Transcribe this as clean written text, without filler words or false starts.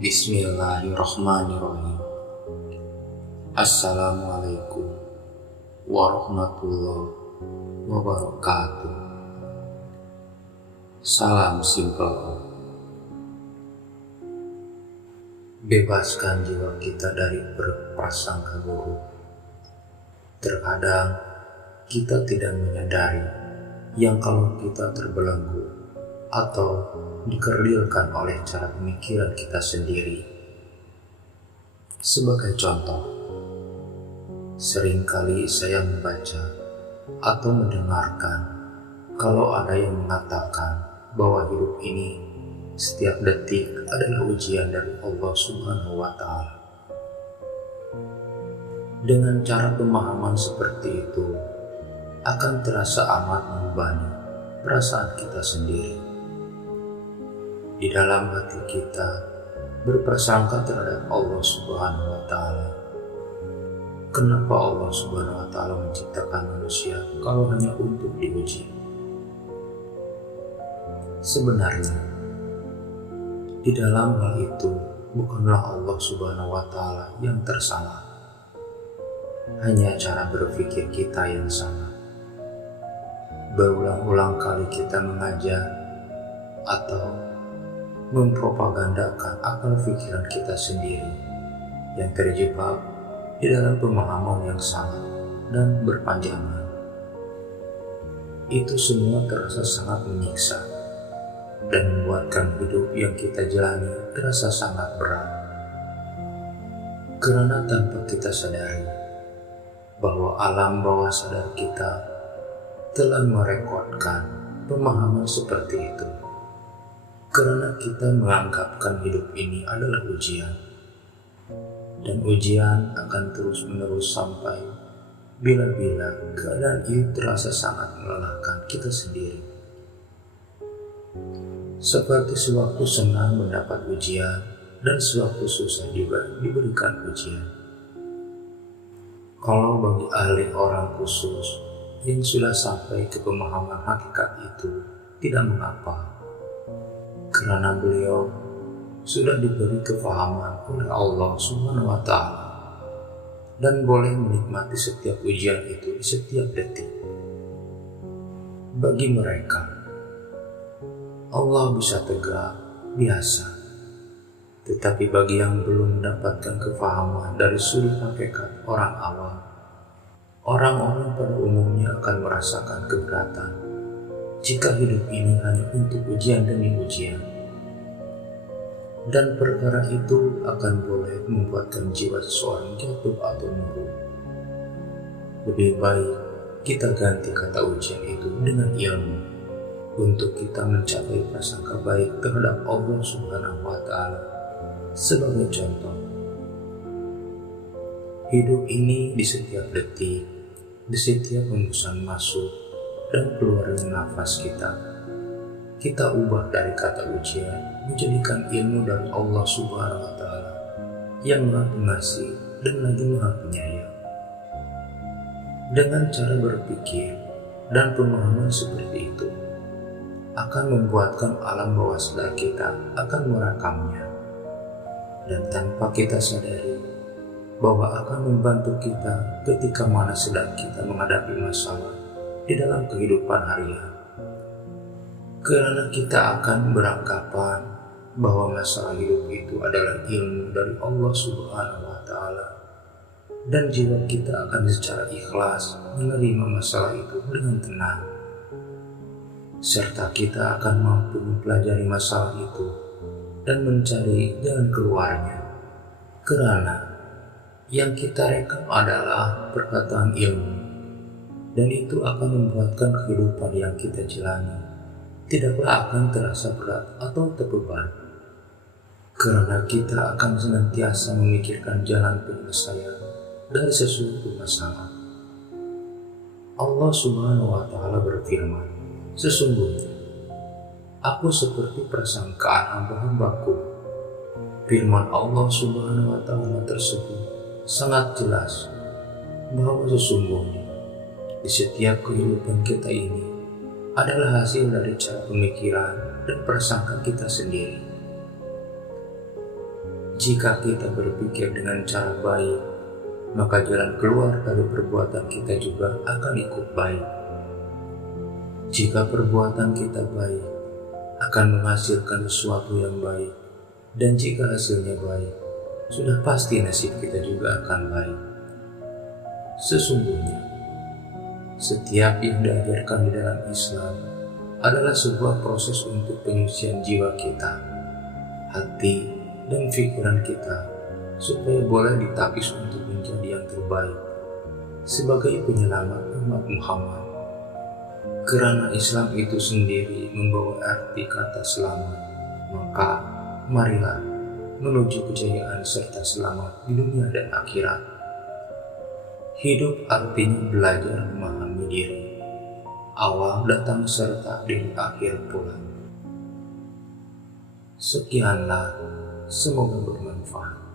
Bismillahirrahmanirrahim. Assalamualaikum warahmatullahi wabarakatuh. Salam simple. Bebaskan jiwa kita dari berprasangka buruk. Terkadang kita tidak menyadari yang kalau kita terbelenggu atau dikerdilkan oleh cara pemikiran kita sendiri. Sebagai contoh, seringkali saya membaca atau mendengarkan kalau ada yang mengatakan bahwa hidup ini setiap detik adalah ujian dari Allah Subhanahu wa Ta'ala. Dengan cara pemahaman seperti itu akan terasa amat membebani perasaan kita sendiri. Di dalam hati kita berprasangka terhadap Allah Subhanahu wa Ta'ala. Kenapa Allah Subhanahu wa Ta'ala menciptakan manusia kalau hanya untuk diuji? Sebenarnya di dalam hal itu bukanlah Allah Subhanahu wa Ta'ala yang tersalah, hanya cara berpikir kita yang salah. Berulang-ulang kali kita mengajar atau mempropagandakan akal pikiran kita sendiri yang terjebak di dalam pemahaman yang salah dan berpanjangan. Itu semua terasa sangat menyiksa dan membuatkan hidup yang kita jalani terasa sangat berat. Karena tanpa kita sadari bahwa alam bawah sadar kita telah merekodkan pemahaman seperti itu. Karena kita menganggapkan hidup ini adalah ujian, dan ujian akan terus-menerus sampai bila-bila keadaan itu terasa sangat melelahkan kita sendiri. Seperti sewaktu senang mendapat ujian dan sewaktu susah juga diberikan ujian. Kalau bagi ahli orang khusus yang sudah sampai ke pemahaman hakikat itu tidak mengapa, karena beliau sudah diberi kefahaman oleh Allah Subhanahu wa Ta'ala dan boleh menikmati setiap ujian itu di setiap detik. Bagi mereka, Allah bisa tegak, biasa. Tetapi bagi yang belum mendapatkan kefahaman dari sudut hakikat orang awam, orang-orang pada umumnya akan merasakan keberatan jika hidup ini hanya untuk ujian demi ujian. Dan perkara itu akan boleh membuatkan jiwa seseorang jatuh atau murung. Lebih baik kita ganti kata ujian itu dengan ilmu untuk kita mencapai prasangka baik terhadap Allah Subhanahu wa Ta'ala. Sebagai contoh, hidup ini di setiap detik, di setiap hembusan masuk dan keluarnya nafas kita ubah dari kata ujian menjadikan ilmu dari Allah Subhanahu wa Ta'ala yang Maha Pengasih dan lagi Maha Penyayang. Dengan cara berpikir dan pemahaman seperti itu akan membuatkan alam bawah sadar kita akan merakamnya, dan tanpa kita sadari bahwa akan membantu kita ketika mana sedang kita menghadapi masalah di dalam kehidupan harian. Karena kita akan beranggapan bahwa masalah hidup itu adalah ilmu dari Allah Subhanahu wa Ta'ala, dan jiwa kita akan secara ikhlas menerima masalah itu dengan tenang, serta kita akan mampu mempelajari masalah itu dan mencari jalan keluarnya. Karena yang kita rekam adalah perkataan ilmu, dan itu akan membuatkan kehidupan yang kita jalani tidaklah akan terasa berat atau terbeban, karena kita akan senantiasa memikirkan jalan penyelesaian dari sesuatu masalah. Allah Subhanahu wa Ta'ala berfirman, "Sesungguhnya aku seperti prasangkaan hamba-hambaku." Firman Allah Subhanahu wa Ta'ala tersebut sangat jelas bahwa sesungguhnya di setiap kehidupan kita ini adalah hasil dari cara pemikiran dan prasangka kita sendiri. Jika kita berpikir dengan cara baik, maka jalan keluar dari perbuatan kita juga akan ikut baik. Jika perbuatan kita baik, akan menghasilkan sesuatu yang baik, dan jika hasilnya baik, sudah pasti nasib kita juga akan baik. Sesungguhnya, setiap yang diajarkan di dalam Islam adalah sebuah proses untuk penyucian jiwa kita, hati, dan pikiran kita, supaya boleh ditapis untuk menjadi yang terbaik sebagai penyelamat umat Muhammad. Karena Islam itu sendiri membawa arti kata selamat, maka marilah menuju kejayaan serta selamat di dunia dan akhirat. Hidup artinya belajar memahami diri, awal datang serta di akhir pulang. Sekianlah, semoga bermanfaat.